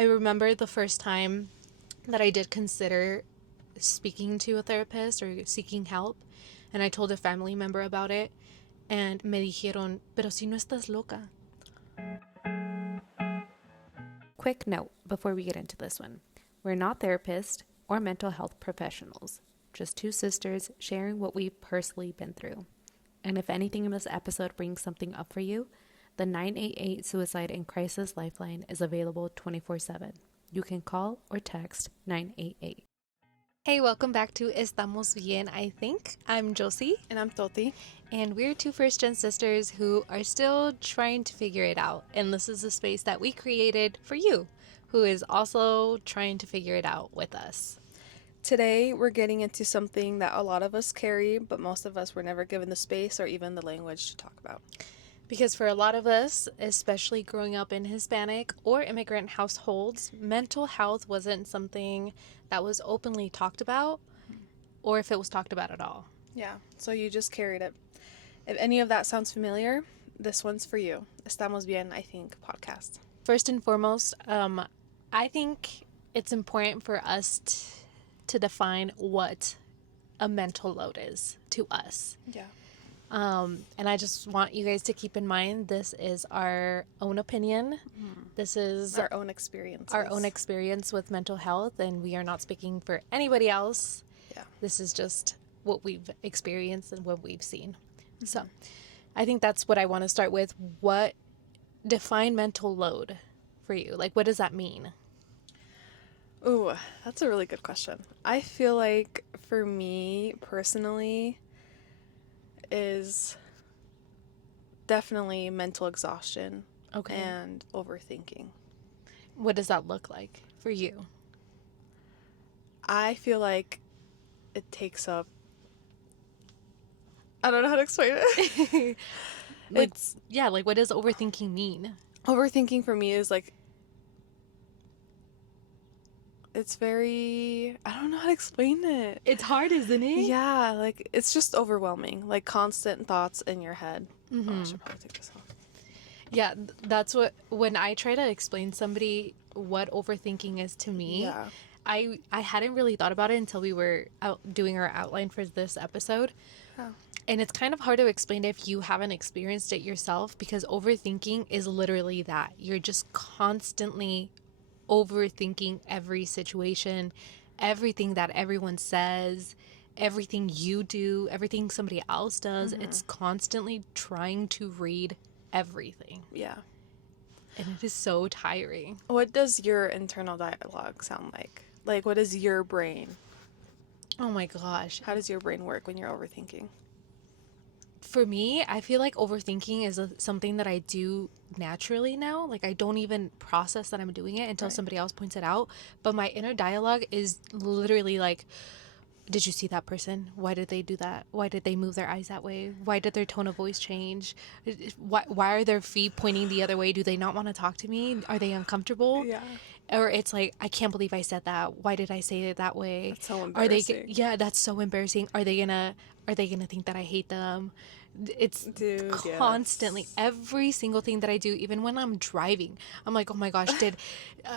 I remember the first time that I did consider speaking to a therapist or seeking help, and I told a family member about it, and me dijeron, pero si no estás loca. Quick note before we get into this one. We're not therapists or mental health professionals, just two sisters sharing what we've personally been through. And if anything in this episode brings something up for you, the 988 Suicide and Crisis Lifeline is available 24/7. You can call or text 988. Hey, welcome back to Estamos Bien, I think. I'm Josie. And I'm Toti. And we're two first-gen sisters who are still trying to figure it out. And this is a space that we created for you, who is also trying to figure it out with us. Today, we're getting into something that a lot of us carry, but most of us were never given the space or even the language to talk about. Because for a lot of us, especially growing up in Hispanic or immigrant households, mental health wasn't something that was openly talked about, or if it was talked about at all. Yeah, so you just carried it. If any of that sounds familiar, this one's for you. Estamos Bien, I think, podcast. First and foremost, I think it's important for us to define what a mental load is to us. Yeah. And I just want you guys to keep in mind, this is our own opinion. This is our own experience. Our own experience with mental health, and we are not speaking for anybody else. Yeah. This is just what we've experienced and what we've seen. So I think that's what I want to start with. What define mental load for you? Like, what does that mean? Ooh, that's a really good question. I feel like for me personally is definitely mental exhaustion and overthinking. What does that look like for you? I feel like it takes up, I don't know how to explain it. Like what does overthinking mean? Overthinking for me is like, it's very, I don't know how to explain it. It's hard, isn't it? Yeah, like it's just overwhelming, like constant thoughts in your head. Oh, I should probably take this off. Yeah, that's what, when I try to explain somebody what overthinking is to me, Yeah. I hadn't really thought about it until we were out doing our outline for this episode. Oh. And it's kind of hard to explain if you haven't experienced it yourself, because overthinking is literally that. You're just constantly overthinking every situation, everything that everyone says, everything you do, everything somebody else does. It's constantly trying to read everything. Yeah. And it is so tiring. What does your internal dialogue sound like? Like, what is your brain? Oh my gosh. How does your brain work when you're overthinking? For me, I feel like overthinking is something that I do naturally now. Like, I don't even process that I'm doing it until somebody else points it out. But my inner dialogue is literally like, did you see that person? Why did they do that? Why did they move their eyes that way? Why did their tone of voice change? Why are their feet pointing the other way? Do they not want to talk to me? Are they uncomfortable? Yeah. Or it's like, I can't believe I said that. Why did I say it that way? That's so embarrassing. Yeah, that's so embarrassing. Are they gonna think that I hate them? It's constantly, every single thing that I do, even when I'm driving, I'm like, oh my gosh,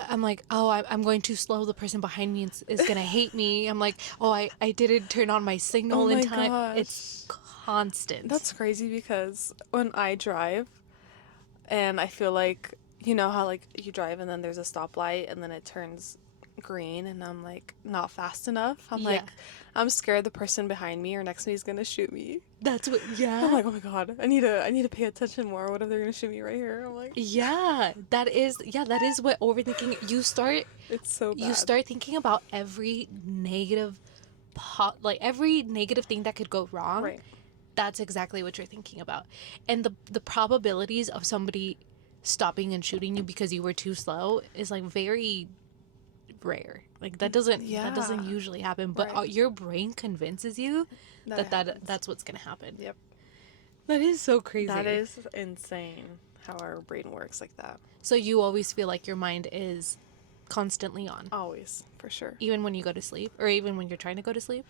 I'm going too slow. The person behind me is gonna hate me. I'm like, oh, I didn't turn on my signal in time. Gosh. It's constant. That's crazy, because when I drive and I feel like, you know how like you drive and then there's a stoplight and then it turns green and I'm like not fast enough. I'm like, I'm scared the person behind me or next to me is gonna shoot me. That's what. I'm like, oh my god, I need to pay attention more. What if they're gonna shoot me right here? I'm like, that is what overthinking. You start. It's so bad. You start thinking about every negative, every negative thing that could go wrong. Right. That's exactly what you're thinking about, and the probabilities of somebody stopping and shooting you because you were too slow is like very rare. Like that doesn't usually happen, but your brain convinces you that's what's gonna happen. Yep. That is so crazy. That is insane how our brain works like that. So you always feel like your mind is constantly on. Always, for sure. Even when you go to sleep, or even when you're trying to go to sleep?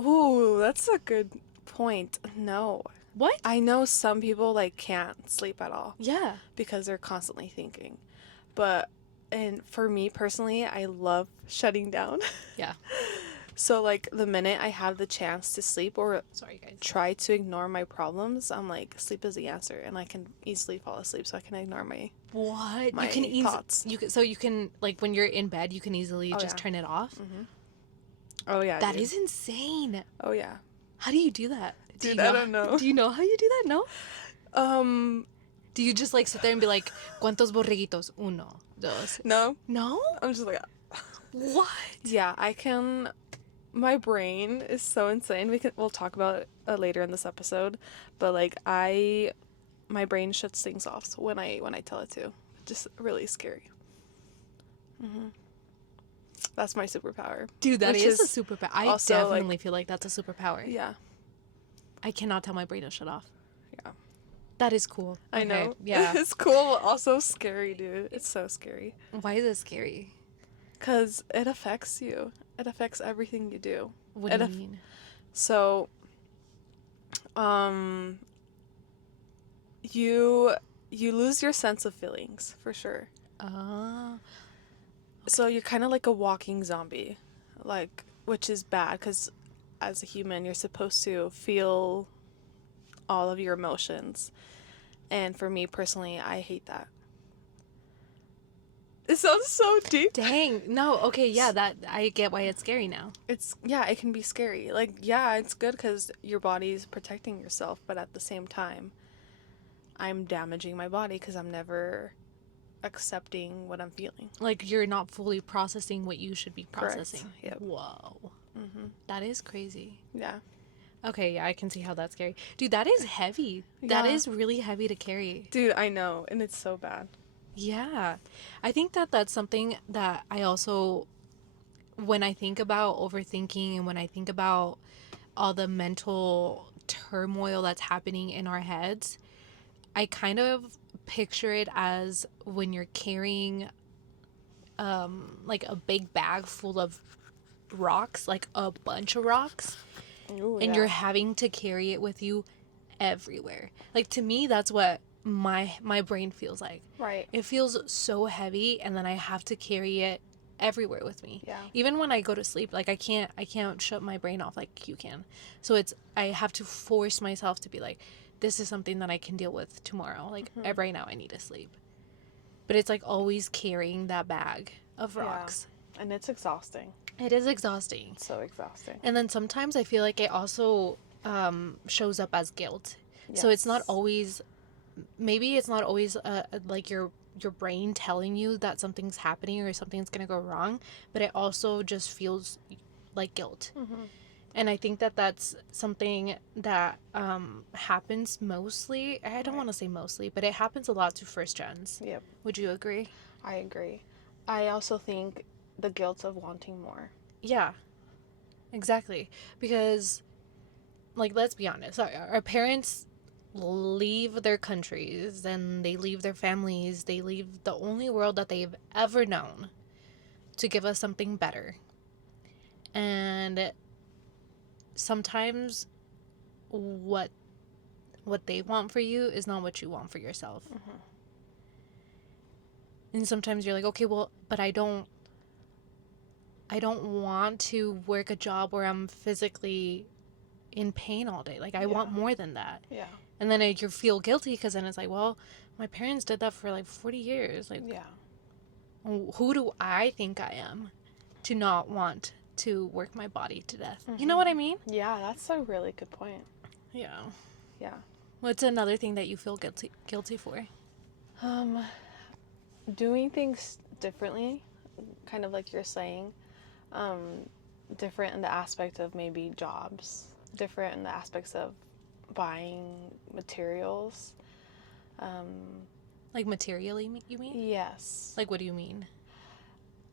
Ooh, that's a good point. No. What? I know some people like can't sleep at all. Yeah. Because they're constantly thinking. But And for me personally, I love shutting down. Yeah. So, like, the minute I have the chance to sleep or Sorry, guys. try to ignore my problems, I'm like, sleep is the answer. And I can easily fall asleep, so I can ignore my You can thoughts. You can, like, when you're in bed, you can easily just turn it off. Mm-hmm. Oh, yeah, That dude. is insane. Oh, yeah. How do you do that? Dude, I don't know. Do you know how you do that? No? Do you just, like, sit there and be like, ¿cuántos borreguitos? Uno, dos. No. No? I'm just like, What? yeah, I can. My brain is so insane. We'll talk about it later in this episode, but like my brain shuts things off when I tell it to. Just really scary. Mm-hmm. That's my superpower. Dude, that is a superpower. I also, definitely feel like that's a superpower. Yeah. I cannot tell my brain to shut off. Yeah. That is cool. I know. Yeah. It's cool, also scary, dude. It's so scary. Why is it scary? Because it affects you. It affects everything you do. What do you mean? So, you lose your sense of feelings, for sure. Okay. So you're kind of like a walking zombie, like, which is bad because as a human, you're supposed to feel all of your emotions. And for me personally, I hate that. It sounds so deep. Dang. No, okay, yeah, that I get why it's scary now. It can be scary. Like, yeah, it's good because your body's protecting yourself, but at the same time, I'm damaging my body because I'm never accepting what I'm feeling. Like, you're not fully processing what you should be processing. Correct. Yep. Whoa. Mm-hmm. That is crazy. Yeah. Okay, yeah, I can see how that's scary. Dude, that is heavy. Yeah. That is really heavy to carry. Dude, I know, and it's so bad. Yeah. I think that that's something that I also, when I think about overthinking and when I think about all the mental turmoil that's happening in our heads, I kind of picture it as when you're carrying like a big bag full of rocks, like a bunch of rocks. Ooh, and yeah. you're having to carry it with you everywhere. Like, to me, that's what my brain feels like. Right. It feels so heavy, and then I have to carry it everywhere with me. Yeah. Even when I go to sleep, like, I can't shut my brain off like you can. So I have to force myself to be like, this is something that I can deal with tomorrow. Like, right now I need to sleep. But it's like always carrying that bag of rocks. Yeah. And it's exhausting. It is exhausting. It's so exhausting. And then sometimes I feel like it also shows up as guilt. Yes. So it's not always, maybe it's not always like your brain telling you that something's happening or something's going to go wrong, but it also just feels like guilt. Mm-hmm. And I think that that's something that happens mostly, I don't want to say mostly, but it happens a lot to first gens. Yep. Would you agree? I agree. I also think the guilt of wanting more. Yeah, exactly. Because, like, let's be honest, our parents leave their countries and they leave their families, they leave the only world that they've ever known to give us something better. And sometimes what they want for you is not what you want for yourself. Mm-hmm. And sometimes you're like, okay, well, but I don't want to work a job where I'm physically in pain all day. Like, I want more than that. Yeah. And then you feel guilty because then it's like, well, my parents did that for like 40 years. Like, yeah. Who do I think I am to not want to work my body to death? Mm-hmm. You know what I mean? Yeah, that's a really good point. Yeah. Yeah. What's another thing that you feel guilty for? Doing things differently, kind of like you're saying. Different in the aspect of maybe jobs, different in the aspects of buying materials. Like materially, you mean? Yes. Like, what do you mean?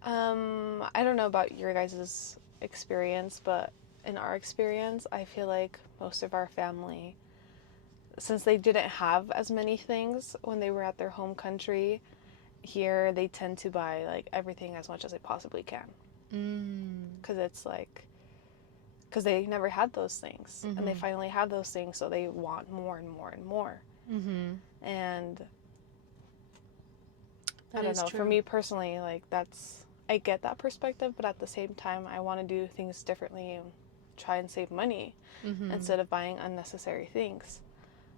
I don't know about your guys' experience, but in our experience, I feel like most of our family, since they didn't have as many things when they were at their home country, here they tend to buy like everything as much as they possibly can. Because it's like, because they never had those things, and they finally have those things, so they want more and more and more. And I don't know. For me personally, like I get that perspective, but at the same time, I want to do things differently and try and save money instead of buying unnecessary things.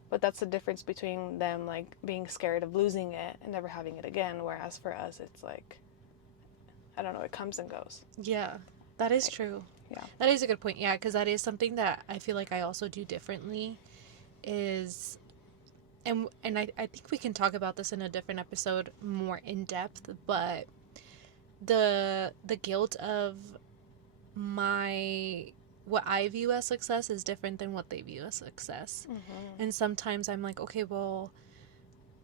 But that's the difference between them like being scared of losing it and never having it again, whereas for us, it's like, I don't know, it comes and goes. Yeah, that is true. Yeah. That is a good point. Yeah, because that is something that I feel like I also do differently is, and I think we can talk about this in a different episode more in depth, but the guilt of what I view as success is different than what they view as success. And sometimes I'm like, okay, well,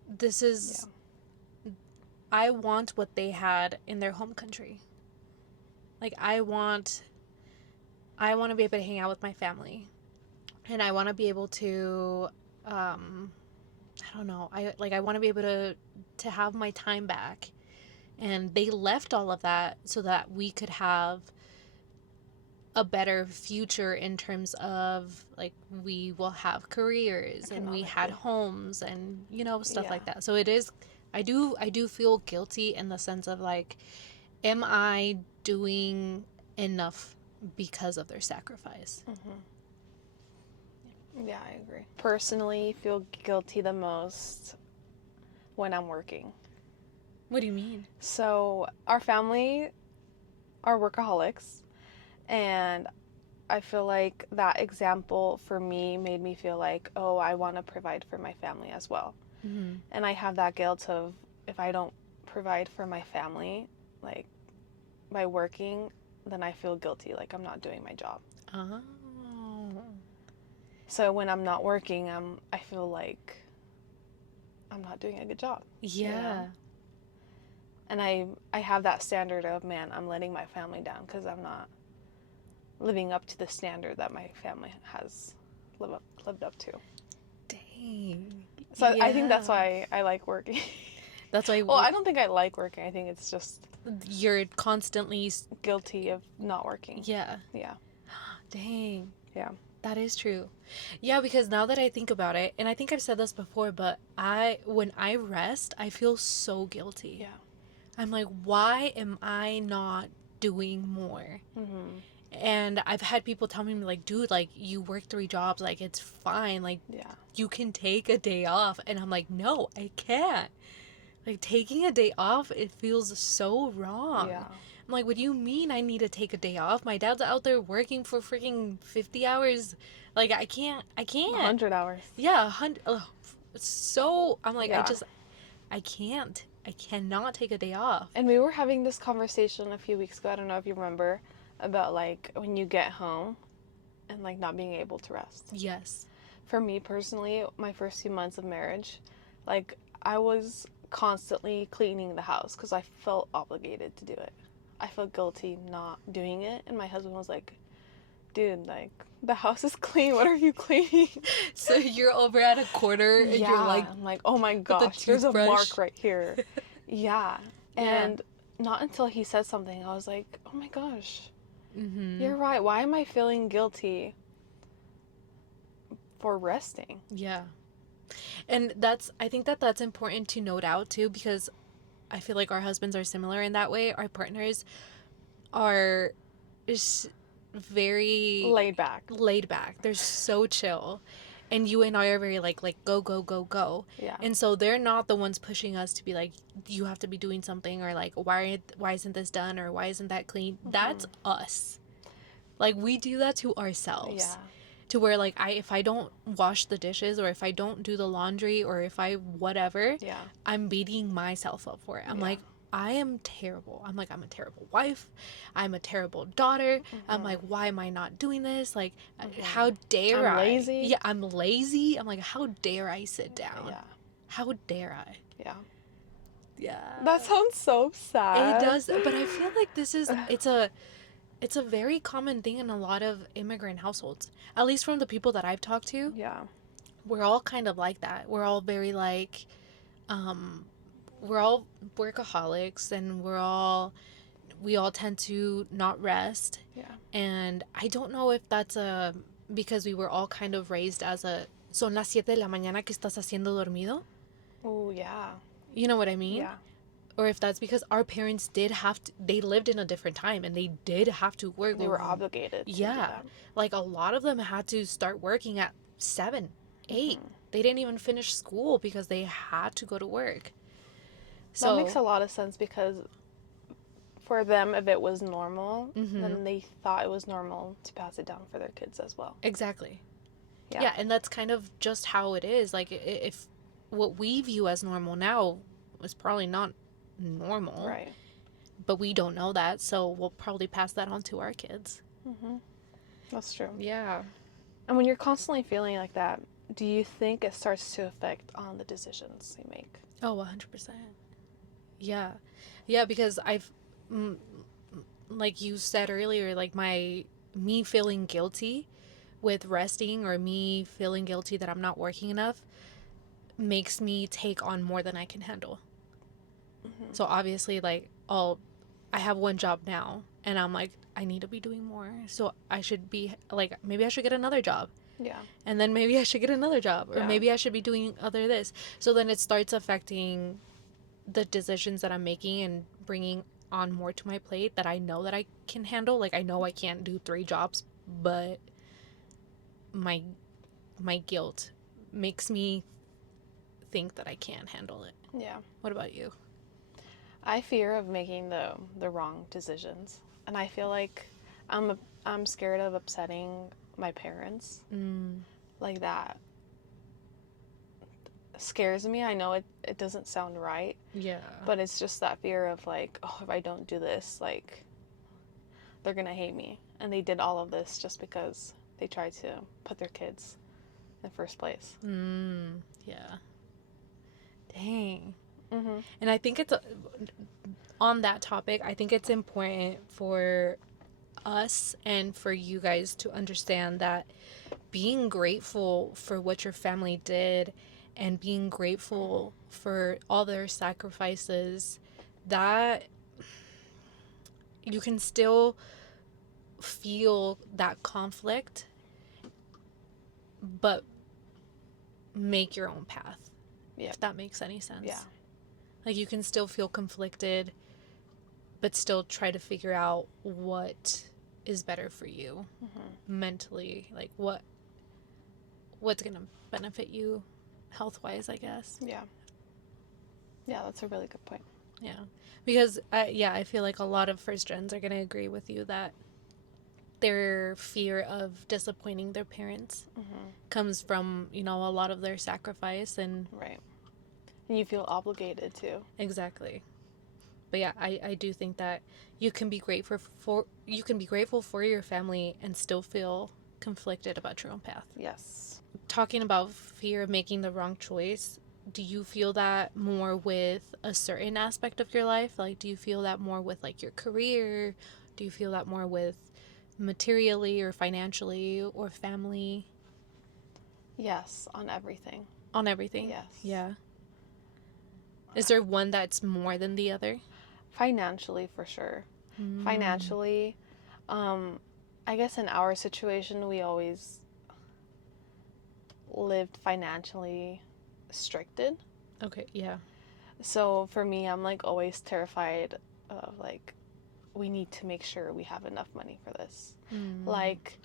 this is, I want what they had in their home country. Like, I want to be able to hang out with my family, and I want to be able to, I don't know, I want to be able to have my time back, and they left all of that so that we could have a better future in terms of like we will have careers and we had homes and stuff like that. So it is, I do feel guilty in the sense of like, am I doing enough because of their sacrifice? Yeah, I agree. Personally, feel guilty the most when I'm working. What do you mean? So our family are workaholics, and I feel like that example for me made me feel like, oh, I want to provide for my family as well. And I have that guilt of, if I don't provide for my family, like by working, then I feel guilty, like I'm not doing my job. Oh. So when I'm not working, I feel like I'm not doing a good job. Yeah. You know? And I have that standard of, man, I'm letting my family down because I'm not living up to the standard that my family has lived up to. Dang. So I think that's why I like working. That's why. Well, I don't think I like working. I think it's just you're constantly guilty of not working. Yeah. Yeah. Dang. Yeah. That is true. Yeah, because now that I think about it, and I think I've said this before, but when I rest, I feel so guilty. Yeah. I'm like, why am I not doing more? And I've had people tell me, like, dude, like, you work 3 jobs, like, it's fine, like, you can take a day off. And I'm like, no, I can't. Like, taking a day off, it feels so wrong. Yeah. I'm like, what do you mean I need to take a day off? My dad's out there working for freaking 50 hours. Like, I can't. 100 hours. Yeah, 100. So, I'm like, Yeah. I can't. I cannot take a day off. And we were having this conversation a few weeks ago, I don't know if you remember, about, like, when you get home and, like, not being able to rest. Yes. For me, personally, my first few months of marriage, like, I was constantly cleaning the house because I felt obligated to do it. I felt guilty not doing it, and my husband was like, dude, like, the house is clean, what are you cleaning? So you're over at a corner and you're like, I'm like, oh my gosh, there's a mark right here. Yeah. And not until he said something, I was like, oh my gosh, you're right, why am I feeling guilty for resting? Yeah. And I think that's important to note out too, because I feel like our husbands are similar in that way. Our partners are very laid back. They're so chill. And you and I are very like go, go, go, go. Yeah. And so they're not the ones pushing us to be like, you have to be doing something, or like, why isn't this done, or why isn't that clean? That's us. Like, we do that to ourselves. Yeah. To where, like, if I don't wash the dishes, or if I don't do the laundry, or if I whatever, I'm beating myself up for it. I'm like, I am terrible. I'm like, I'm a terrible wife. I'm a terrible daughter. I'm like, why am I not doing this? Like, how dare I'm lazy. Yeah, I'm lazy. I'm like, how dare I sit down? Yeah. How dare I? Yeah. Yeah. That sounds so sad. It does, but I feel like it's a very common thing in a lot of immigrant households. At least from the people that I've talked to. Yeah. We're all kind of like that. We're all very like, we're all workaholics, and we all tend to not rest. Yeah. And I don't know if that's because we were all kind of raised as son las 7 de la mañana que estás haciendo dormido. Oh, yeah. You know what I mean? Yeah. or if that's because our parents they lived in a different time and they did have to work. They were obligated to do that. Like a lot of them had to start working at 7, 8. They didn't even finish school because they had to go to work. So that makes a lot of sense, because for them, if it was normal, then they thought it was normal to pass it down for their kids as well. Exactly. Yeah, and that's kind of just how it is. Like, if what we view as normal now is probably not normal. Right. But we don't know that, so we'll probably pass that on to our kids. That's true. Yeah. And when you're constantly feeling like that, do you think it starts to affect on the decisions you make? Oh, 100%. Yeah. Yeah, because like you said earlier, like me feeling guilty with resting, or me feeling guilty that I'm not working enough, makes me take on more than I can handle. So obviously, like, I have one job now, and I'm like, I need to be doing more. So I should be, like, maybe I should get another job. Yeah. And then maybe I should get another job. Or maybe I should be doing other this. So then it starts affecting the decisions that I'm making and bringing on more to my plate that I know that I can handle. Like, I know I can't do 3 jobs, but my guilt makes me think that I can handle it. Yeah. What about you? I fear of making the wrong decisions, and I feel like I'm scared of upsetting my parents. Like, that scares me. I know it doesn't sound right. Yeah. But it's just that fear of, like, oh, if I don't do this, like, they're gonna hate me. And they did all of this just because they tried to put their kids in the first place. Yeah. Dang. And I think it's on that topic, I think it's important for us and for you guys to understand that being grateful for what your family did and being grateful for all their sacrifices, that you can still feel that conflict, but make your own path. Yeah. If that makes any sense. Yeah. Like, you can still feel conflicted, but still try to figure out what is better for you mentally. Like, what's going to benefit you health-wise, I guess. Yeah. Yeah, that's a really good point. Yeah. Because, I feel like a lot of first gens are going to agree with you that their fear of disappointing their parents comes from, a lot of their sacrifice and... Right. And you feel obligated to. Exactly. But yeah, I do think that you can be grateful for your family and still feel conflicted about your own path. Yes. Talking about fear of making the wrong choice, do you feel that more with a certain aspect of your life? Like, do you feel that more with, like, your career? Do you feel that more with materially or financially or family? Yes, on everything. On everything? Yes. Yeah. Is there one that's more than the other? Financially, for sure. Financially, I guess in our situation, we always lived financially restricted. Okay, yeah. So for me, I'm, like, always terrified of, like, we need to make sure we have enough money for this. Like,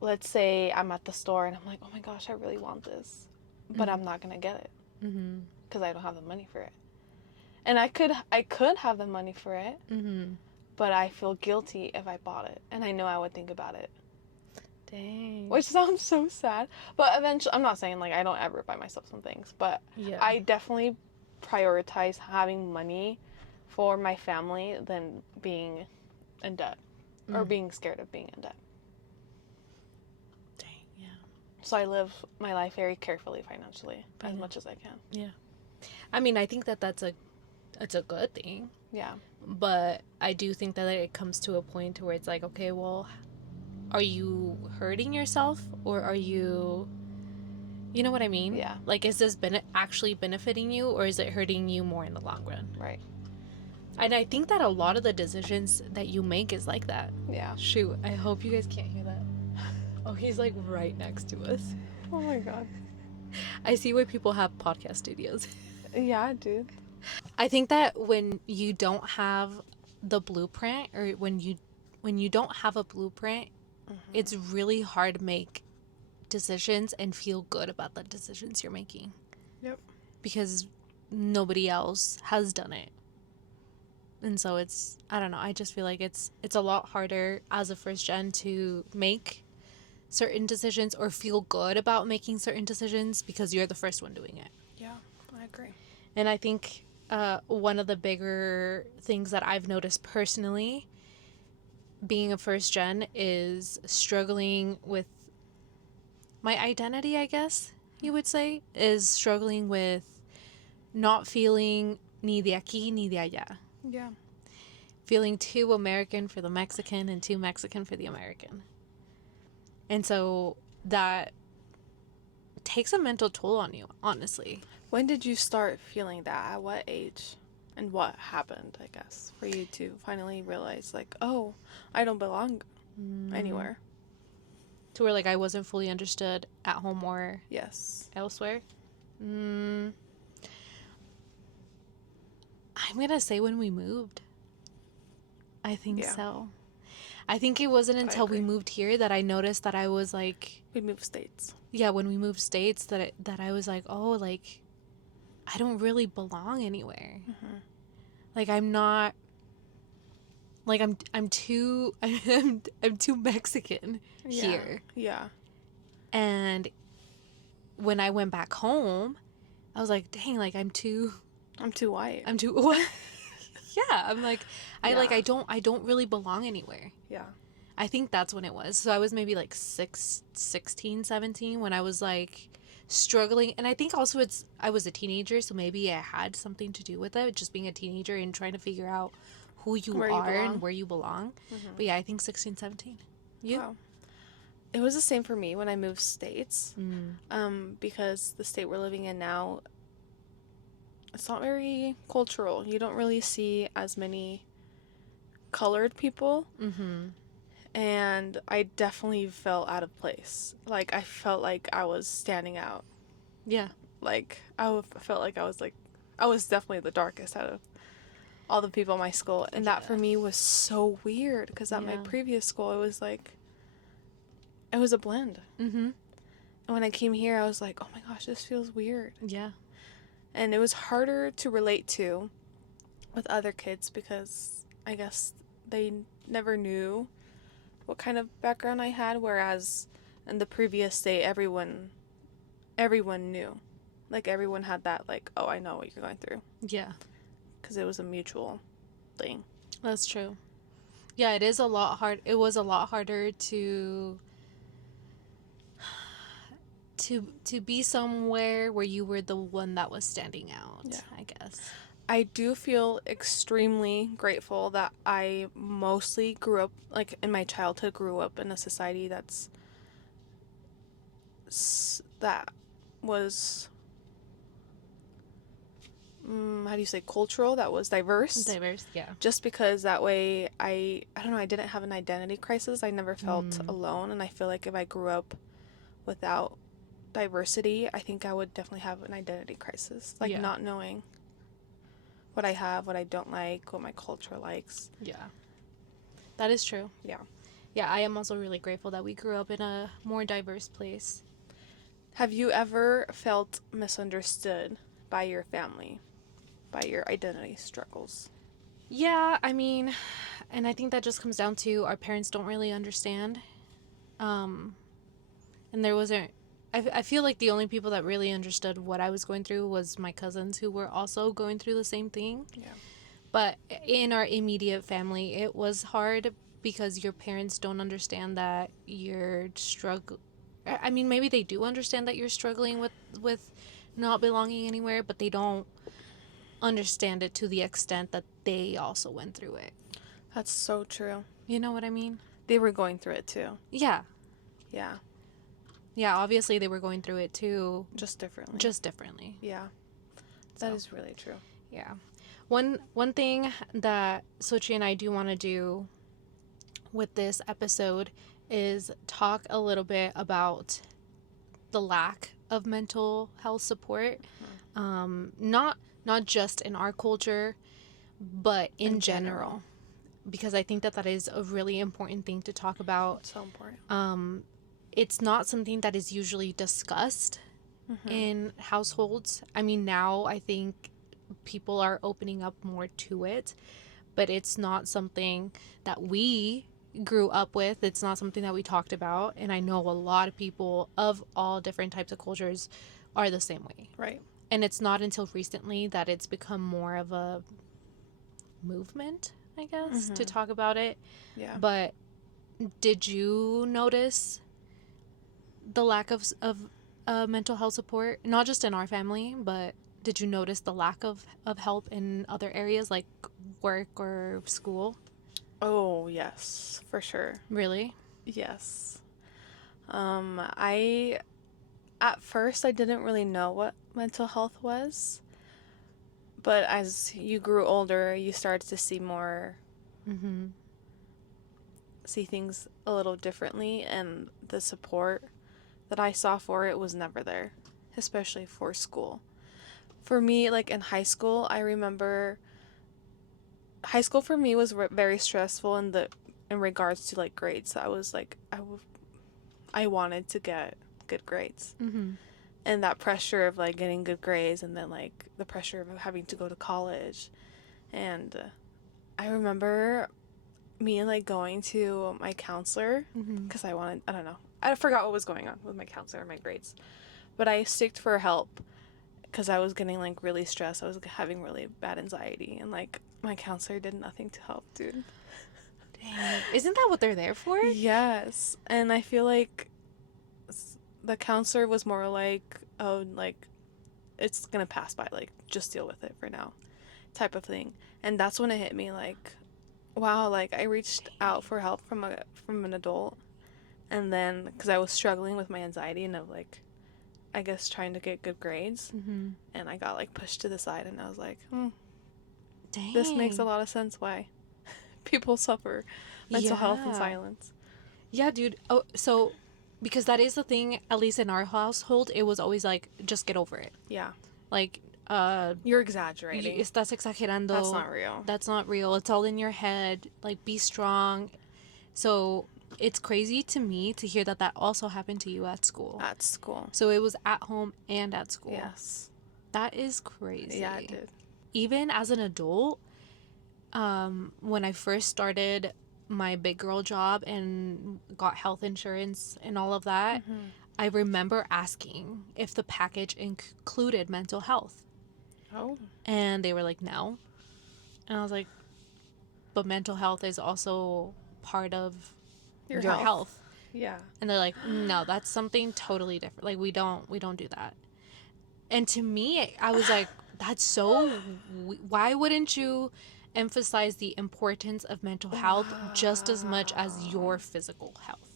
let's say I'm at the store and I'm like, oh my gosh, I really want this, but I'm not gonna get it because I don't have the money for it. And I could have the money for it, but I feel guilty if I bought it, and I know I would think about it. Dang. Which sounds so sad, but eventually, I'm not saying, like, I don't ever buy myself some things, but I definitely prioritize having money for my family than being in debt or being scared of being in debt. Dang, yeah. So I live my life very carefully financially as much as I can. Yeah. I mean, I think that's a good thing. Yeah. But I do think that it comes to a point where it's like, okay, well, are you hurting yourself, or are you know what I mean? Yeah. Like, is this actually benefiting you, or is it hurting you more in the long run? Right. And I think that a lot of the decisions that you make is like that. Yeah. Shoot, I hope you guys can't hear that. Oh, he's, like, right next to us. Oh my god. I see why people have podcast studios. Yeah, dude. I think that when you don't have the blueprint, or when you don't have a blueprint, it's really hard to make decisions and feel good about the decisions you're making. Yep. Because nobody else has done it. And so it's, I don't know, I just feel like it's a lot harder as a first gen to make certain decisions or feel good about making certain decisions because you're the first one doing it. Yeah, I agree. And I think one of the bigger things that I've noticed personally being a first gen is struggling with my identity, I guess you would say, is struggling with not feeling ni de aquí ni de allá. Yeah. Feeling too American for the Mexican and too Mexican for the American. And so that takes a mental toll on you, honestly. When did you start feeling that? At what age? And what happened, I guess, for you to finally realize, like, oh, I don't belong anywhere? To where, like, I wasn't fully understood at home or Yes. elsewhere. I'm going to say when we moved. I think so. I think it wasn't until we moved here that I noticed that I was like... We moved states. Yeah, when we moved states that I was like, oh, like, I don't really belong anywhere. Like, I'm not... Like, I'm too... I'm too Mexican here. Yeah. And when I went back home, I was like, dang, like, I'm too white. I'm too... Yeah, I'm like, I don't really belong anywhere. Yeah. I think that's when it was. So I was maybe like 16, 17 when I was like struggling. And I think also I was a teenager, so maybe it had something to do with it, just being a teenager and trying to figure out who you are and where you belong. But yeah, I think 16, 17. You? Wow. It was the same for me when I moved states. Because the state we're living in now, it's not very cultural. You don't really see as many colored people. And I definitely felt out of place. Like, I felt like I was standing out. Yeah. Like, I felt like I was definitely the darkest out of all the people in my school. And that for me was so weird, because at my previous school, it was like, it was a blend. And when I came here, I was like, oh my gosh, this feels weird. Yeah. And it was harder to relate to with other kids because I guess they never knew what kind of background I had, whereas in the previous state, everyone knew. Like, everyone had that, like, oh, I know what you're going through. Yeah. Because it was a mutual thing. That's true. Yeah, it was a lot harder to be somewhere where you were the one that was standing out, I guess. I do feel extremely grateful that I mostly grew up, like, in my childhood, grew up in a society that was, how do you say, cultural, that was diverse. Diverse, yeah. Just because that way, I don't know, I didn't have an identity crisis. I never felt alone, and I feel like if I grew up without diversity, I think I would definitely have an identity crisis. Like, not knowing what I have, what I don't like, what my culture likes. Yeah. That is true. Yeah. Yeah, I am also really grateful that we grew up in a more diverse place. Have you ever felt misunderstood by your family, by your identity struggles? Yeah, I mean, and I think that just comes down to our parents don't really understand. And there wasn't... I feel like the only people that really understood what I was going through was my cousins, who were also going through the same thing. Yeah. But in our immediate family, it was hard because your parents don't understand that you're struggling. I mean, maybe they do understand that you're struggling with not belonging anywhere, but they don't understand it to the extent that they also went through it. That's so true. You know what I mean? They were going through it too. Yeah. Yeah. Yeah, obviously they were going through it too. Just differently. Yeah. That is really true. Yeah. One thing that Sochi and I do want to do with this episode is talk a little bit about the lack of mental health support. Not not just in our culture, but in general. Because I think that is a really important thing to talk about. It's so important. It's not something that is usually discussed in households. I mean, now I think people are opening up more to it, but it's not something that we grew up with. It's not something that we talked about. And I know a lot of people of all different types of cultures are the same way. Right. And it's not until recently that it's become more of a movement, I guess, to talk about it. Yeah. But did you notice the lack of mental health support, not just in our family, but did you notice the lack of help in other areas like work or school? Oh, yes, for sure. Really? Yes. I at first I didn't really know what mental health was, but as you grew older, you started to see more, see things a little differently, and the support that I saw for it was never there, especially for school. For me, like in high school, I remember high school for me was very stressful in regards to like grades. I was like I wanted to get good grades. And that pressure of like getting good grades, and then like the pressure of having to go to college. And I remember me like going to my counselor because I don't know, I forgot what was going on with my counselor and my grades, but I sticked for help because I was getting like really stressed. I was having really bad anxiety, and like my counselor did nothing to help, dude. Dang. Isn't that what they're there for? Yes. And I feel like the counselor was more like, oh, like, it's gonna pass by, like, just deal with it for now, type of thing. And that's when it hit me, like, wow, like, I reached out for help from an adult, and then, because I was struggling with my anxiety and of, like, I guess trying to get good grades, and I got, like, pushed to the side, and I was like, Dang. This makes a lot of sense why people suffer mental health in silence. Yeah, dude. Oh, so because that is the thing, at least in our household, it was always like, just get over it. Yeah. Like, you're exaggerating. Estás exagerando. That's not real. That's not real. It's all in your head. Like, be strong. So it's crazy to me to hear that also happened to you at school. At school. So it was at home and at school. Yes. That is crazy. Yeah, it did. Even as an adult, when I first started my big girl job and got health insurance and all of that, I remember asking if the package included mental health. Oh. And they were like, no. And I was like, but mental health is also part of your health. Yeah. And they're like, no, that's something totally different. Like, we don't do that. And to me, I was like, that's so, why wouldn't you emphasize the importance of mental health just as much as your physical health?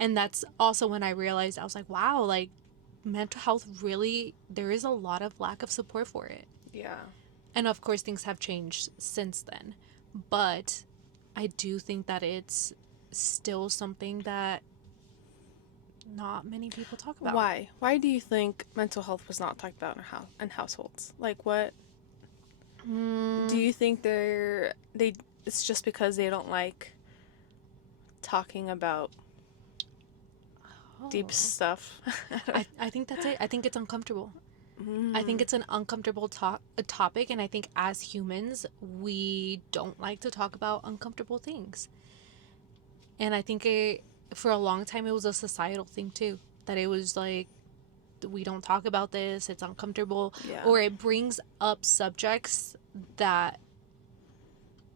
And that's also when I realized, I was like, wow, like, mental health really, there is a lot of lack of support for it. Yeah. And of course, things have changed since then. But I do think that it's still something that not many people talk about. Why? Why do you think mental health was not talked about in households? Like, what? Do you think it's just because they don't like talking about deep stuff? I think that's it. I think it's uncomfortable. I think it's an uncomfortable topic, and I think as humans, we don't like to talk about uncomfortable things. And I think for a long time, it was a societal thing too, that it was like, we don't talk about this, it's uncomfortable, or it brings up subjects that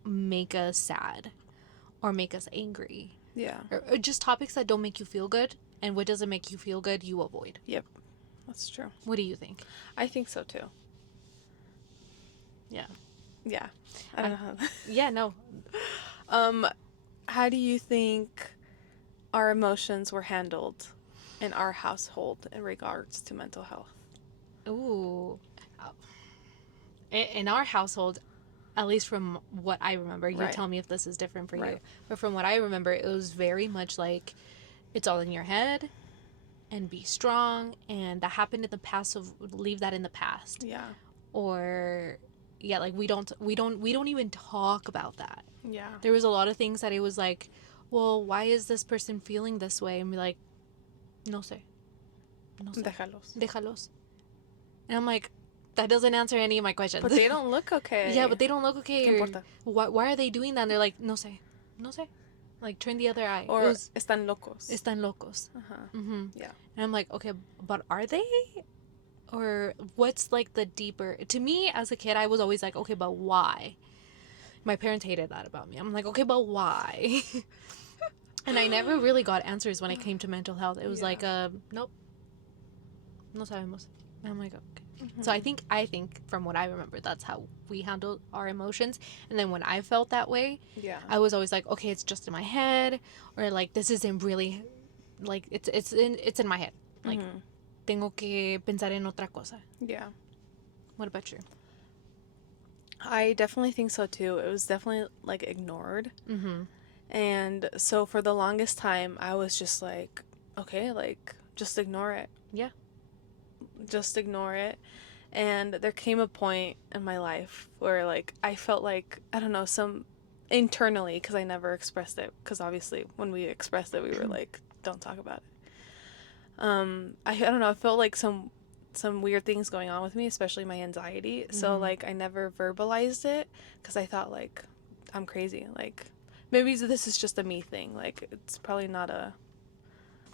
make us sad or make us angry. Yeah. Or just topics that don't make you feel good, and what doesn't make you feel good, you avoid. Yep. That's true. What do you think? I think so too. Yeah. Yeah. I don't know how. Yeah, no. How do you think our emotions were handled in our household in regards to mental health? Ooh. In our household, at least from what I remember, you tell me if this is different for you, but from what I remember, it was very much like, it's all in your head, and be strong, and that happened in the past, so leave that in the past. Yeah. or yeah, like we don't even talk about that. Yeah. There was a lot of things that it was like, well, why is this person feeling this way? And be like, no sé. Déjalos. And I'm like, that doesn't answer any of my questions. But they don't look okay. Yeah, but they don't look okay. ¿Qué importa? Why are they doing that? And they're like, no sé. Like, turn the other eye. Or están locos. Están locos. Yeah. And I'm like, okay, but are they? Or what's like the deeper? To me, as a kid, I was always like, okay, but why? My parents hated that about me. I'm like, okay, but why? And I never really got answers when it came to mental health. It was like, nope. No sabemos. And I'm like, okay. So I think from what I remember, that's how we handle our emotions. And then when I felt that way, I was always like, okay, it's just in my head, or like this isn't really, like it's in my head. Like tengo que pensar en otra cosa. Yeah. What about you? I definitely think so too. It was definitely like ignored. And so for the longest time, I was just like, okay, like just ignore it. Yeah. Just ignore it. And there came a point in my life where like I felt like, I don't know, some internally, because I never expressed it, because obviously when we expressed it we were like, don't talk about it. I don't know, I felt like some weird things going on with me, especially my anxiety. So like I never verbalized it because I thought like I'm crazy, like maybe this is just a me thing, like it's probably not a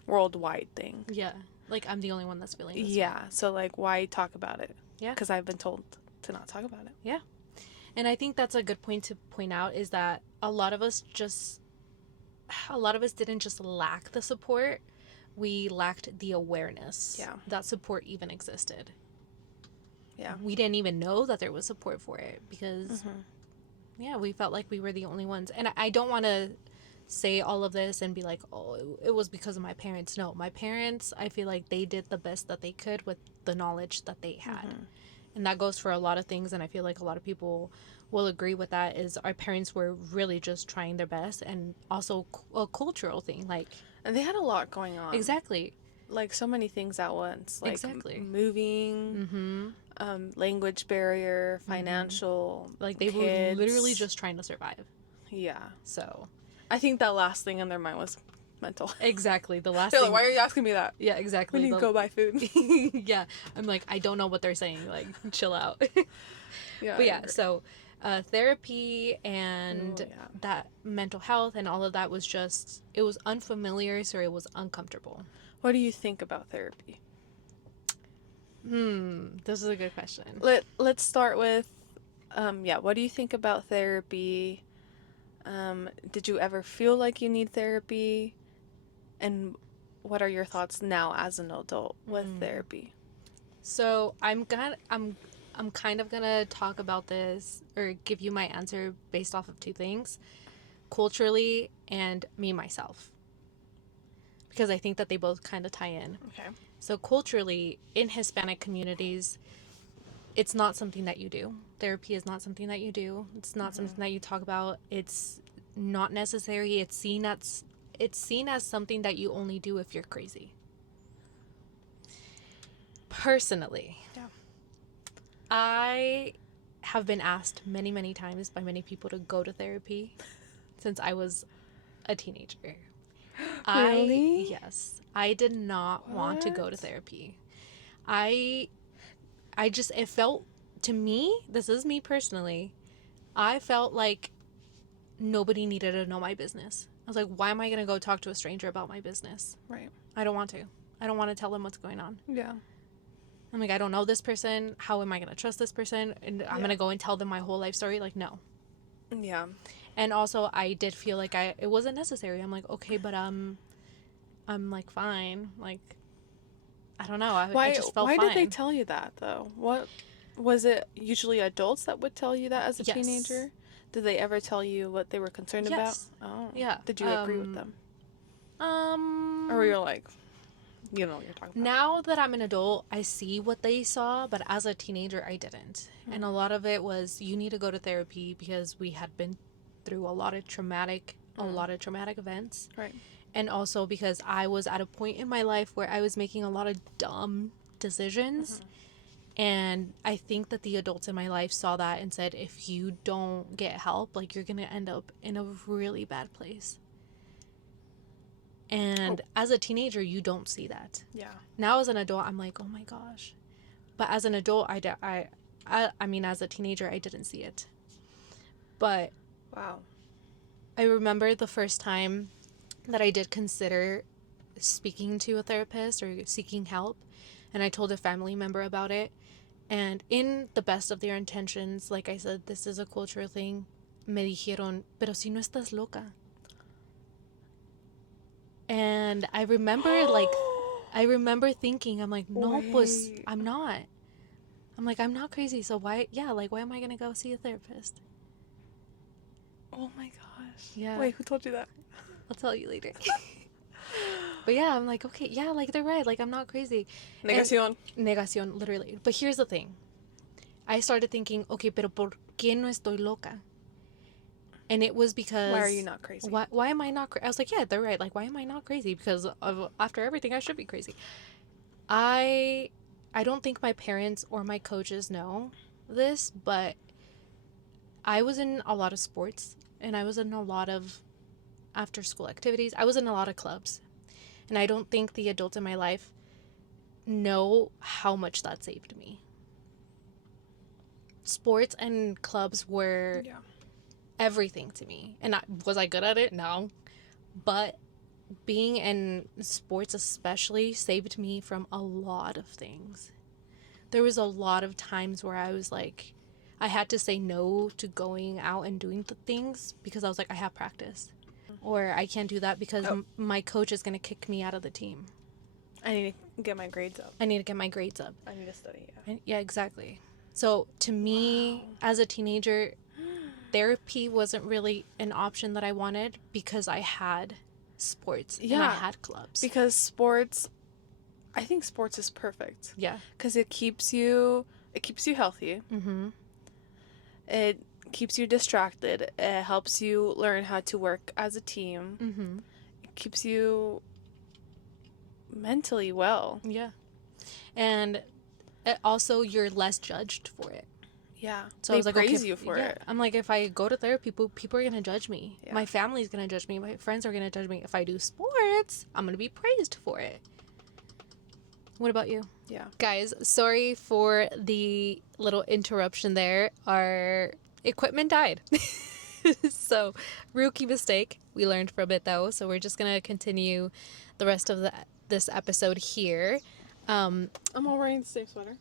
worldwide thing. Yeah. Like, I'm the only one that's feeling this way. So, like, why talk about it? Yeah. Because I've been told to not talk about it. Yeah. And I think that's a good point to point out, is that a lot of us didn't just lack the support. We lacked the awareness that support even existed. Yeah. We didn't even know that there was support for it because, we felt like we were the only ones. And I don't want to say all of this and be like, oh, it was because of my parents. No, my parents, I feel like they did the best that they could with the knowledge that they had. And that goes for a lot of things, and I feel like a lot of people will agree with that, is our parents were really just trying their best. And also a cultural thing, like, and they had a lot going on. Exactly. Like so many things at once, like moving, language barrier, financial, like they were literally just trying to survive. Yeah. So I think that last thing on their mind was mental. Exactly. The last thing. Like, why are you asking me that? Yeah, exactly. We need to go buy food. Yeah. I'm like, I don't know what they're saying. Like, chill out. Yeah. But yeah, so therapy and that mental health and all of that was just, it was unfamiliar, so it was uncomfortable. What do you think about therapy? This is a good question. Let's start with, what do you think about therapy? Did you ever feel like you need therapy? And what are your thoughts now as an adult with therapy? So I'm kind of gonna talk about this, or give you my answer based off of two things: culturally and me myself, because I think that they both kind of tie in. Okay. So culturally, in Hispanic communities, it's not something that you do. Therapy is not something that you do. It's not something that you talk about. It's not necessary. It's seen as something that you only do if you're crazy. Personally, I have been asked many, many times by many people to go to therapy since I was a teenager. Really? Yes. I did not want to go to therapy. It felt, to me, this is me personally, I felt like nobody needed to know my business. I was like, why am I going to go talk to a stranger about my business? Right. I don't want to. I don't want to tell them what's going on. Yeah. I'm like, I don't know this person. How am I going to trust this person? And I'm going to go and tell them my whole life story? Like, no. Yeah. And also, I did feel like it wasn't necessary. I'm like, okay, but I'm like, fine. Like, I don't know. I just felt fine. Why did they tell you that, though? What was it? Usually adults that would tell you that as a teenager? Did they ever tell you what they were concerned about? Oh. Yeah. Did you agree with them? Or were you like, you know what you're talking about? Now that I'm an adult, I see what they saw, but as a teenager, I didn't. And a lot of it was, you need to go to therapy because we had been through a lot of traumatic events. Right. And also because I was at a point in my life where I was making a lot of dumb decisions. And I think that the adults in my life saw that and said, if you don't get help, like, you're going to end up in a really bad place. And as a teenager, you don't see that. Yeah. Now as an adult, I'm like, oh my gosh. But as an adult, I mean, as a teenager, I didn't see it. But wow. I remember the first time that I did consider speaking to a therapist or seeking help, and I told a family member about it. And in the best of their intentions, like I said, this is a cultural thing, me dijeron, pero si no estás loca. And I remember thinking, I'm like, no, pues, I'm not. I'm like, I'm not crazy, so why am I gonna go see a therapist? Oh my gosh. Yeah. Wait, who told you that? I'll tell you later. But yeah, I'm like, okay, yeah, like, they're right, like, I'm not crazy. Negación. Negación, literally. But here's the thing. I started thinking, okay, pero ¿por qué no estoy loca? And it was because... Why are you not crazy? Why am I not crazy? I was like, yeah, they're right. Like, why am I not crazy? Because after everything, I should be crazy. I don't think my parents or my coaches know this, but I was in a lot of sports, and I was in a lot of after-school activities. I was in a lot of clubs. And I don't think the adults in my life know how much that saved me. Sports and clubs were... Yeah. everything to me. And was I good at it? No. But being in sports especially saved me from a lot of things. There was a lot of times where I was like, I had to say no to going out and doing the things because I was like, I have practice. Or I can't do that because my coach is going to kick me out of the team. I need to get my grades up. I need to get my grades up. I need to study, yeah. Yeah, exactly. So to me, as a teenager, therapy wasn't really an option that I wanted because I had sports and I had clubs. Because sports, I think sports is perfect. Yeah. Because it keeps you healthy. Mm-hmm. It keeps you distracted. It helps you learn how to work as a team. Mm-hmm. It keeps you mentally well. Yeah. And also, you're less judged for it. Yeah. So they I was like, praise okay, you for it. I'm like, if I go to therapy, people are going to judge me. Yeah. My family's going to judge me. My friends are going to judge me. If I do sports, I'm going to be praised for it. What about you? Yeah. Guys, sorry for the little interruption there. Our equipment died. So, rookie mistake. We learned from it, though. So, we're just going to continue the rest of this episode here. I'm all wearing the same sweater.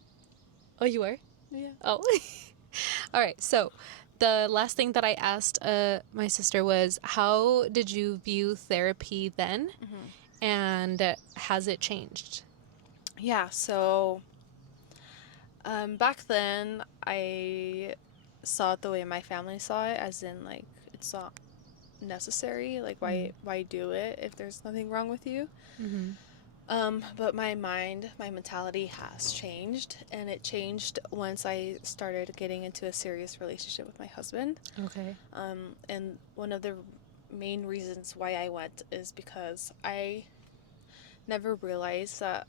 Oh, you are? Yeah. Oh. All right. So the last thing that I asked my sister was, how did you view therapy then? Mm-hmm. And has it changed? Yeah. So back then, I saw it the way my family saw it, as in, like, it's not necessary. Like, why do it if there's nothing wrong with you? Mm-hmm. But my mentality has changed, and it changed once I started getting into a serious relationship with my husband. Okay. And one of the main reasons why I went is because I never realized that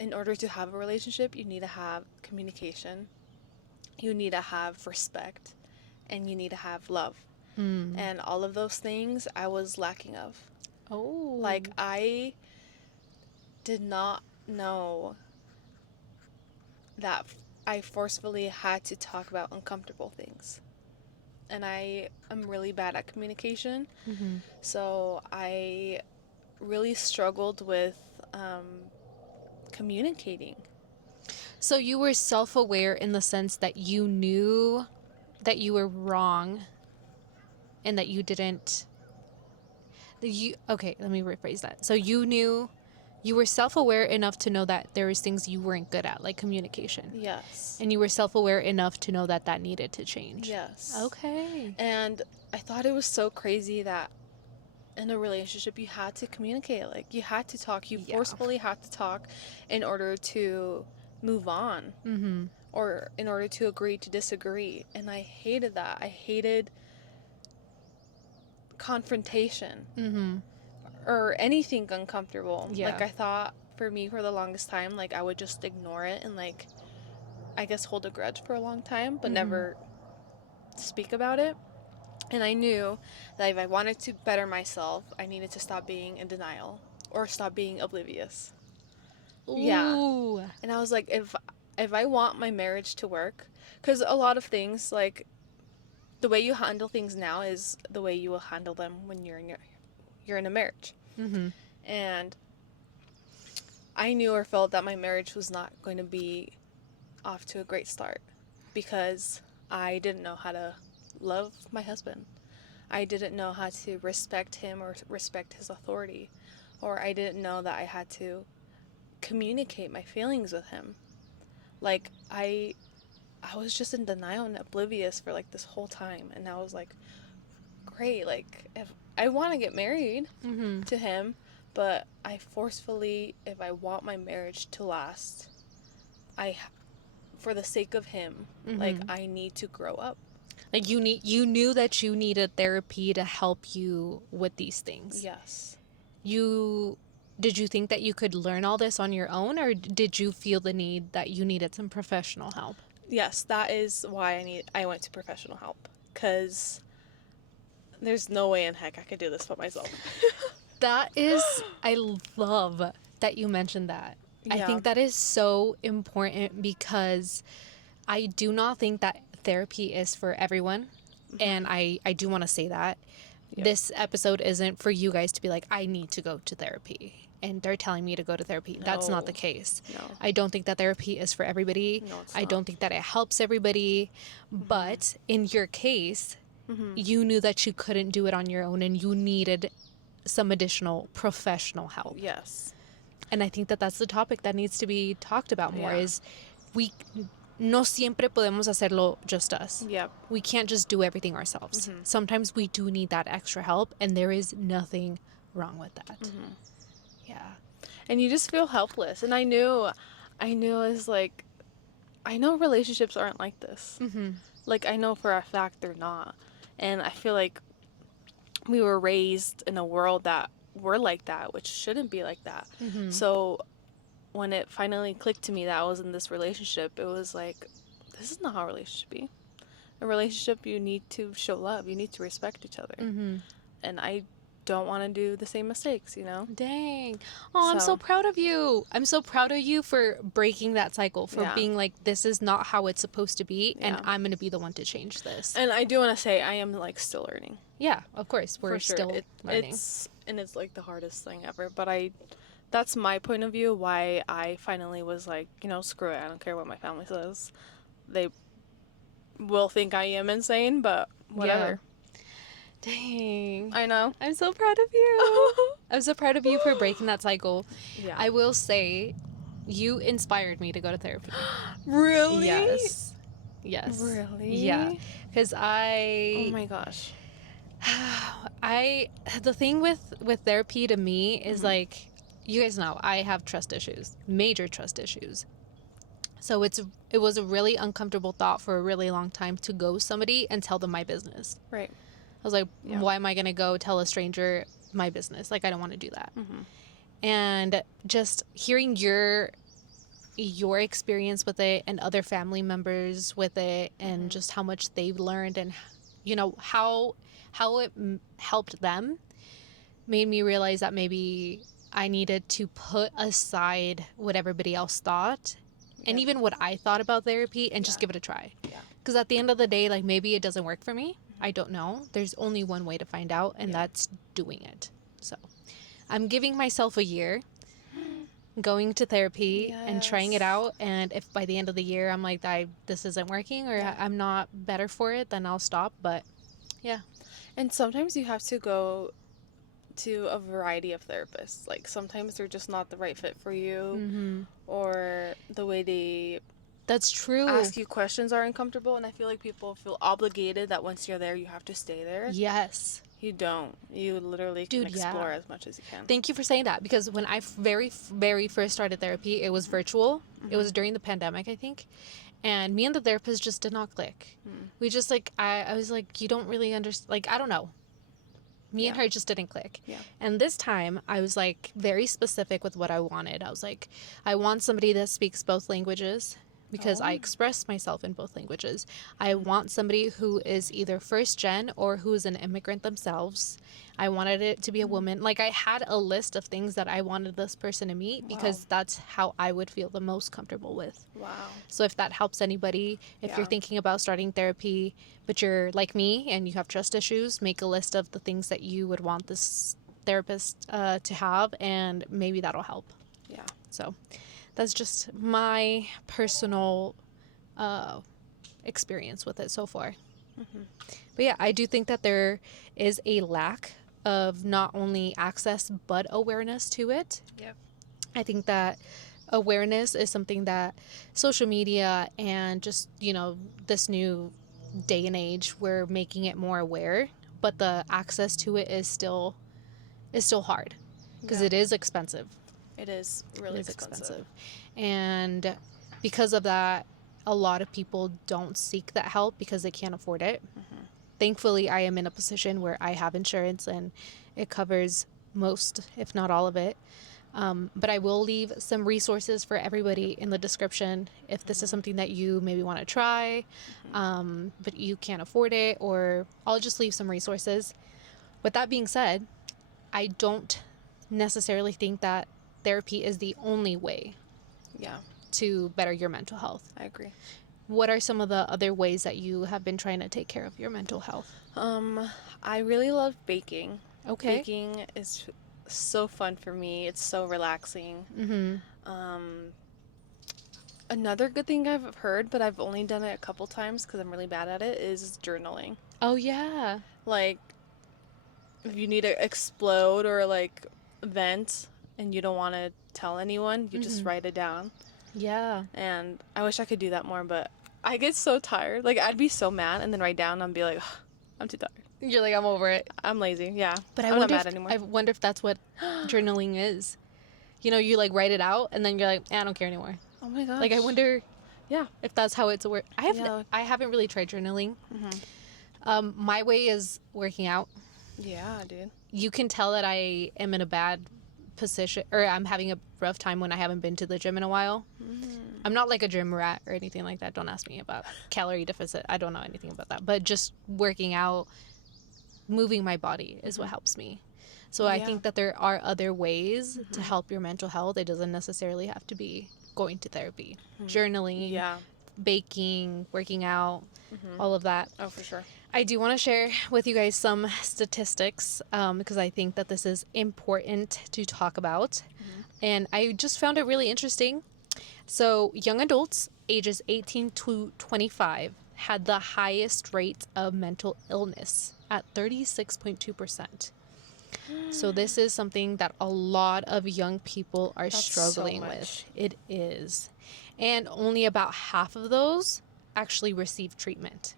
in order to have a relationship, you need to have communication, you need to have respect, and you need to have love. And all of those things I was lacking of. Oh. Like, I did not know that I forcefully had to talk about uncomfortable things. And I am really bad at communication. Mm-hmm. So I really struggled with communicating. So you were self-aware in the sense that you knew that you were wrong and that you didn't... Okay, let me rephrase that. So you were self-aware enough to know that there was things you weren't good at, like communication. Yes. And you were self-aware enough to know that needed to change. Yes. Okay. And I thought it was so crazy that in a relationship you had to communicate. Like, you had to talk. You forcefully had to talk in order to move on. Mm-hmm. Or in order to agree to disagree. And I hated that. I hated confrontation. Mm-hmm. Or anything uncomfortable. Yeah. Like, I thought for me, for the longest time, like, I would just ignore it and, like, I guess hold a grudge for a long time, but never speak about it. And I knew that if I wanted to better myself, I needed to stop being in denial or stop being oblivious. Yeah. Ooh. And I was like, if I want my marriage to work, because a lot of things, like, the way you handle things now is the way you will handle them when you're in a marriage. And I knew or felt that my marriage was not going to be off to a great start because I didn't know how to love my husband. I didn't know how to respect him or respect his authority, or I didn't know that I had to communicate my feelings with him. Like, I was just in denial and oblivious for, like, this whole time. And I was like, great, like, if I want to get married to him, but I forcefully, if I want my marriage to last, for the sake of him, like, I need to grow up. Like, you knew that you needed therapy to help you with these things. Yes. Did you think that you could learn all this on your own, or did you feel the need that you needed some professional help? Yes, that is why I went to professional help, because there's no way in heck I could do this by myself. I love that you mentioned that. Yeah. I think that is so important because I do not think that therapy is for everyone. And I do want to say that. Yep. This episode isn't for you guys to be like, I need to go to therapy and they're telling me to go to therapy. No. That's not the case. No. I don't think that therapy is for everybody. No, it's not. I don't think that it helps everybody. But in your case, you knew that you couldn't do it on your own and you needed some additional professional help. Yes. And I think that that's the topic that needs to be talked about more is we no siempre podemos hacerlo just us. Yep. We can't just do everything ourselves. Sometimes we do need that extra help, and there is nothing wrong with that. Yeah. And you just feel helpless. And I knew it's like, I know relationships aren't like this. Like, I know for a fact they're not. And I feel like we were raised in a world that we're like that, which shouldn't be like that. So when it finally clicked to me that I was in this relationship, it was like, this is not how a relationship be. A relationship, you need to show love. You need to respect each other. And I don't want to do the same mistakes, you know? Dang. Oh, I'm so proud of you. I'm so proud of you for breaking that cycle, for being like, this is not how it's supposed to be, and I'm going to be the one to change this. And I do want to say, I am, like, still learning. Yeah, of course. We're still learning. It's, like, the hardest thing ever. But that's my point of view, why I finally was like, you know, screw it. I don't care what my family says. They will think I am insane, but whatever. Yeah. Dang. I know. I'm so proud of you. I'm so proud of you for breaking that cycle. Yeah. I will say, you inspired me to go to therapy. Really? Yes. Really? Yeah. Because oh my gosh. The thing with therapy to me is like, you guys know, I have trust issues, major trust issues. So it was a really uncomfortable thought for a really long time to go somebody and tell them my business. Right. I was like, why am I going to go tell a stranger my business? Like, I don't want to do that. And just hearing your experience with it and other family members with it and just how much they've learned and, you know, how it helped them made me realize that maybe I needed to put aside what everybody else thought and even what I thought about therapy and just give it a try. Because at the end of the day, like, maybe it doesn't work for me. I don't know. There's only one way to find out, and that's doing it. So I'm giving myself a year going to therapy and trying it out. And if by the end of the year I'm like, this isn't working or I'm not better for it, then I'll stop. But yeah. And sometimes you have to go to a variety of therapists. Like, sometimes they're just not the right fit for you, or the way that's true. ask you questions are uncomfortable, and I feel like people feel obligated that once you're there, you have to stay there. Yes. You don't. You literally can explore as much as you can. Thank you for saying that, because when I very, very first started therapy, it was virtual. It was during the pandemic, I think. And me and the therapist just did not click. We just, like, I was like, you don't really understand. Like, I don't know. Me and her just didn't click. Yeah. And this time I was like very specific with what I wanted. I was like, I want somebody that speaks both languages because I express myself in both languages. I want somebody who is either first gen or who is an immigrant themselves. I wanted it to be a woman. Like, I had a list of things that I wanted this person to meet because that's how I would feel the most comfortable with. Wow. So if that helps anybody, if you're thinking about starting therapy, but you're like me and you have trust issues, make a list of the things that you would want this therapist to have, and maybe that'll help. Yeah. So that's just my personal experience with it so far. But yeah, I do think that there is a lack of not only access but awareness to it. Yep. I think that awareness is something that social media and just, this new day and age, we're making it more aware, but the access to it is still hard because it is expensive. It is really expensive. And because of that, a lot of people don't seek that help because they can't afford it. Thankfully, I am in a position where I have insurance and it covers most, if not all of it. But I will leave some resources for everybody in the description if this is something that you maybe want to try, but you can't afford it, or I'll just leave some resources. With that being said, I don't necessarily think that therapy is the only way to better your mental health. I agree. What are some of the other ways that you have been trying to take care of your mental health? I really love baking. Okay. Baking is so fun for me. It's so relaxing. Another good thing I've heard, but I've only done it a couple times because I'm really bad at it, is journaling. Oh, yeah. Like, if you need to explode or, like, vent and you don't want to tell anyone, you just write it down. Yeah. And I wish I could do that more, but I get so tired. Like, I'd be so mad and then write down and be like, I'm too tired. You're like, I'm over it. I'm lazy, yeah. But I'm not mad anymore. I wonder if that's what journaling is. You like write it out and then you're like, I don't care anymore. Oh my gosh. Like, I wonder if that's how it's work. I haven't really tried journaling. My way is working out. Yeah, dude. You can tell that I am in a bad position, or I'm having a rough time when I haven't been to the gym in a while. I'm not like a gym rat or anything like that. Don't ask me about calorie deficit. I don't know anything about that. But just working out, moving my body is what helps me. So I think that there are other ways to help your mental health. It doesn't necessarily have to be going to therapy. Journaling, baking, working out, all of that. Oh, for sure. I do want to share with you guys some statistics because I think that this is important to talk about. And I just found it really interesting. So young adults ages 18 to 25 had the highest rate of mental illness at 36.2%. So this is something that a lot of young people are struggling with. It is. And only about half of those actually receive treatment.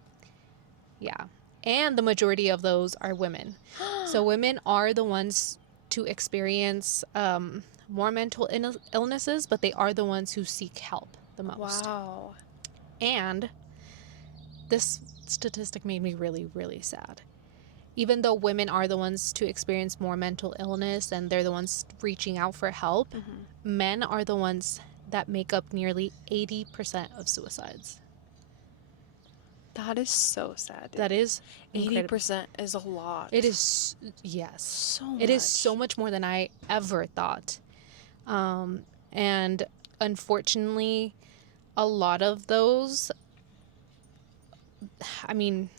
Yeah. And the majority of those are women. So women are the ones to experience more mental illnesses, but they are the ones who seek help the most. Wow. And this statistic made me really, really sad. Even though women are the ones to experience more mental illness and they're the ones reaching out for help, men are the ones that make up nearly 80% of suicides. That is so sad, dude. That is 80% is a lot. It is, yes. So much. It is so much more than I ever thought. And unfortunately, a lot of those, I mean,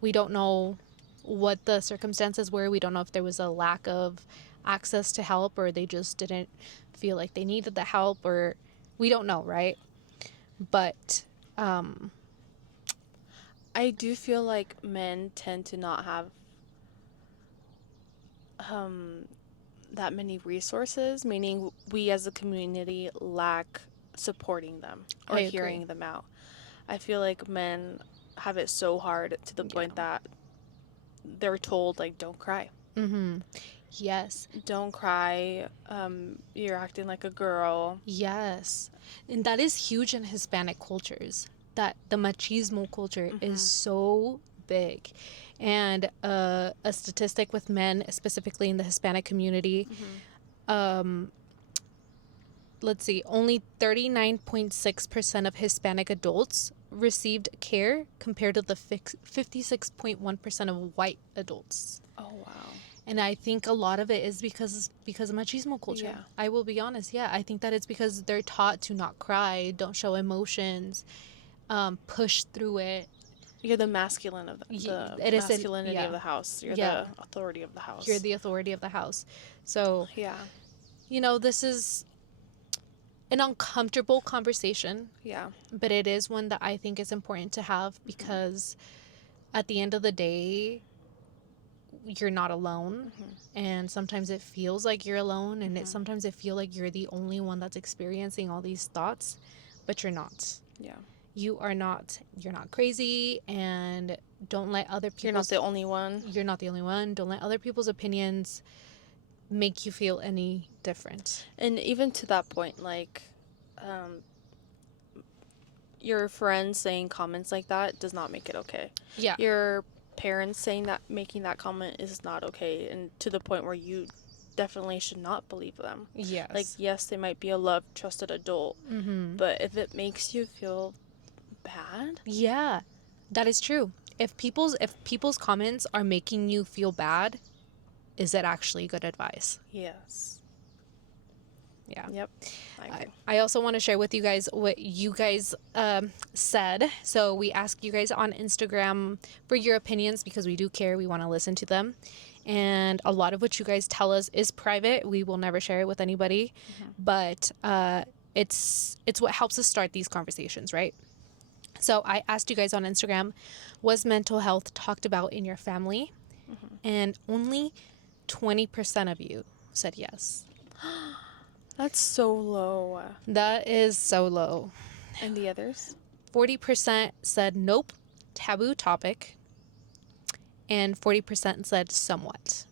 we don't know what the circumstances were. We don't know if there was a lack of access to help or they just didn't feel like they needed the help, or we don't know, right? But I do feel like men tend to not have that many resources, meaning we as a community lack supporting them or hearing them out. I feel like men have it so hard to the point that they're told, like, don't cry. Yes. Don't cry. You're acting like a girl. Yes. And that is huge in Hispanic cultures, that the machismo culture is so big. And a statistic with men, specifically in the Hispanic community, let's see, only 39.6% of Hispanic adults received care compared to the 56.1% of white adults. Oh, wow. And I think a lot of it is because of machismo culture. Yeah. I will be honest. Yeah, I think that it's because they're taught to not cry, don't show emotions, push through it. You're the masculine of the masculinity of the house. You're the authority of the house. You're the authority of the house. So, yeah. You know, this is an uncomfortable conversation. Yeah. But it is one that I think is important to have because at the end of the day, you're not alone. And sometimes it feels like you're alone, and sometimes it feels like you're the only one that's experiencing all these thoughts, but you're not. Yeah. You're not crazy, and don't let other people... You're not the only one. You're not the only one. Don't let other people's opinions make you feel any different. And even to that point, like, your friends saying comments like that does not make it okay. Yeah. Your parents making that comment is not okay, and to the point where you definitely should not believe them. Yes. Like, yes, they might be a loved, trusted adult, but if it makes you feel bad, yeah, that is true. If people's comments are making you feel bad, is it actually good advice? Yes. Yeah. Yep. I agree. I also want to share with you guys what you guys said. So we asked you guys on Instagram for your opinions because we do care. We want to listen to them. And a lot of what you guys tell us is private. We will never share it with anybody. But it's what helps us start these conversations, right? So I asked you guys on Instagram, was mental health talked about in your family? And only 20% of you said yes. That's so low. That is so low. And the others? 40% said nope, taboo topic. And 40% said somewhat.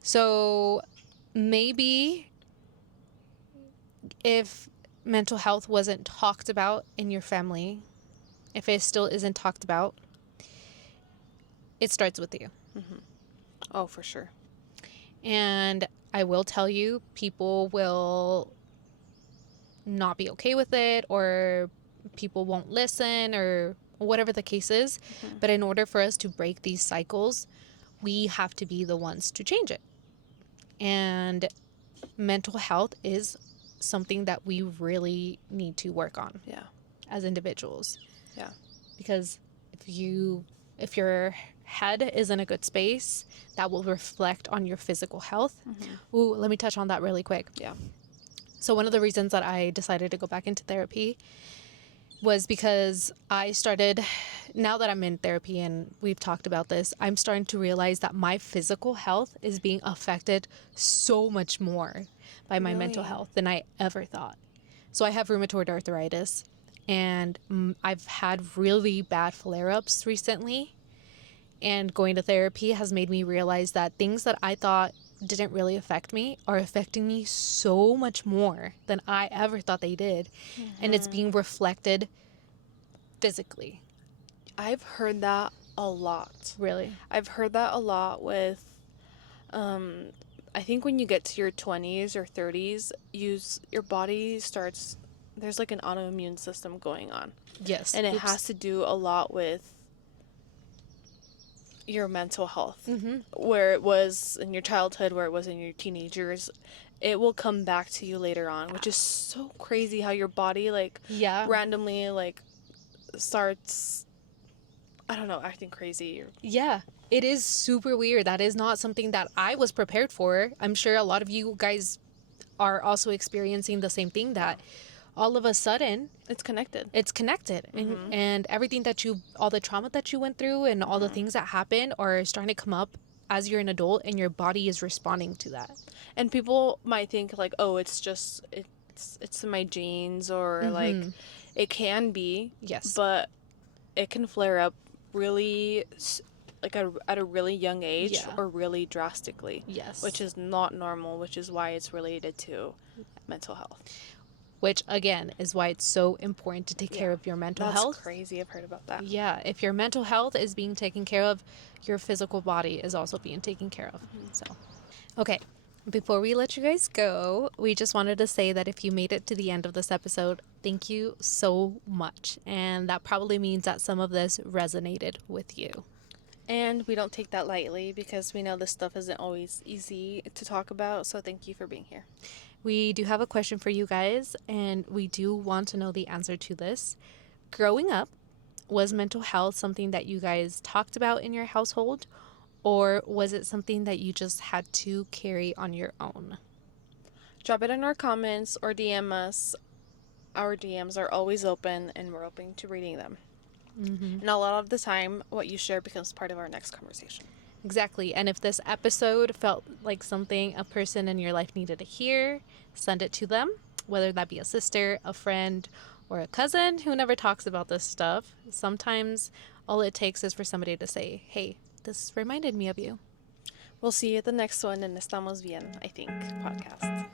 So maybe if mental health wasn't talked about in your family, if it still isn't talked about, it starts with you. Oh, for sure. And I will tell you, people will not be okay with it, or people won't listen, or whatever the case is. But in order for us to break these cycles, we have to be the ones to change it. And mental health is something that we really need to work on. Yeah. As individuals. Yeah. Because if your head is in a good space, that will reflect on your physical health. Ooh, let me touch on that really quick. Yeah. So one of the reasons that I decided to go back into therapy was because I started, now that I'm in therapy and we've talked about this, I'm starting to realize that my physical health is being affected so much more by my mental health than I ever thought. So I have rheumatoid arthritis, and I've had really bad flare-ups recently. And going to therapy has made me realize that things that I thought didn't really affect me are affecting me so much more than I ever thought they did. And it's being reflected physically. I've heard that a lot. Really? I've heard that a lot with, I think when you get to your 20s or 30s, your body starts, there's like an autoimmune system going on. Yes. And it has to do a lot with your mental health. Where it was in your childhood, where it was in your teenagers, it will come back to you later on, which is so crazy how your body randomly starts, I don't know, acting crazy. Yeah, it is super weird. That is not something that I was prepared for. I'm sure a lot of you guys are also experiencing the same thing, that all of a sudden it's connected. And everything all the trauma that you went through and all the things that happened are starting to come up as you're an adult, and your body is responding to that. And people might think like, oh, it's in my genes, or like it can be. Yes. But it can flare up really at a really young age, or really drastically. Yes. Which is not normal, which is why it's related to mental health. which again is why it's so important to take care of your mental health. That's crazy. I've heard about that. Yeah, if your mental health is being taken care of, your physical body is also being taken care of. So, okay. Before we let you guys go, we just wanted to say that if you made it to the end of this episode, thank you so much. And that probably means that some of this resonated with you. And we don't take that lightly because we know this stuff isn't always easy to talk about. So thank you for being here. We do have a question for you guys, and we do want to know the answer to this. Growing up, was mental health something that you guys talked about in your household? Or was it something that you just had to carry on your own? Drop it in our comments or DM us. Our DMs are always open and we're open to reading them. And a lot of the time, what you share becomes part of our next conversation. Exactly. And if this episode felt like something a person in your life needed to hear, send it to them, whether that be a sister, a friend, or a cousin who never talks about this stuff. Sometimes all it takes is for somebody to say, hey, this reminded me of you. We'll see you at the next one in Estamos Bien, I think, podcast.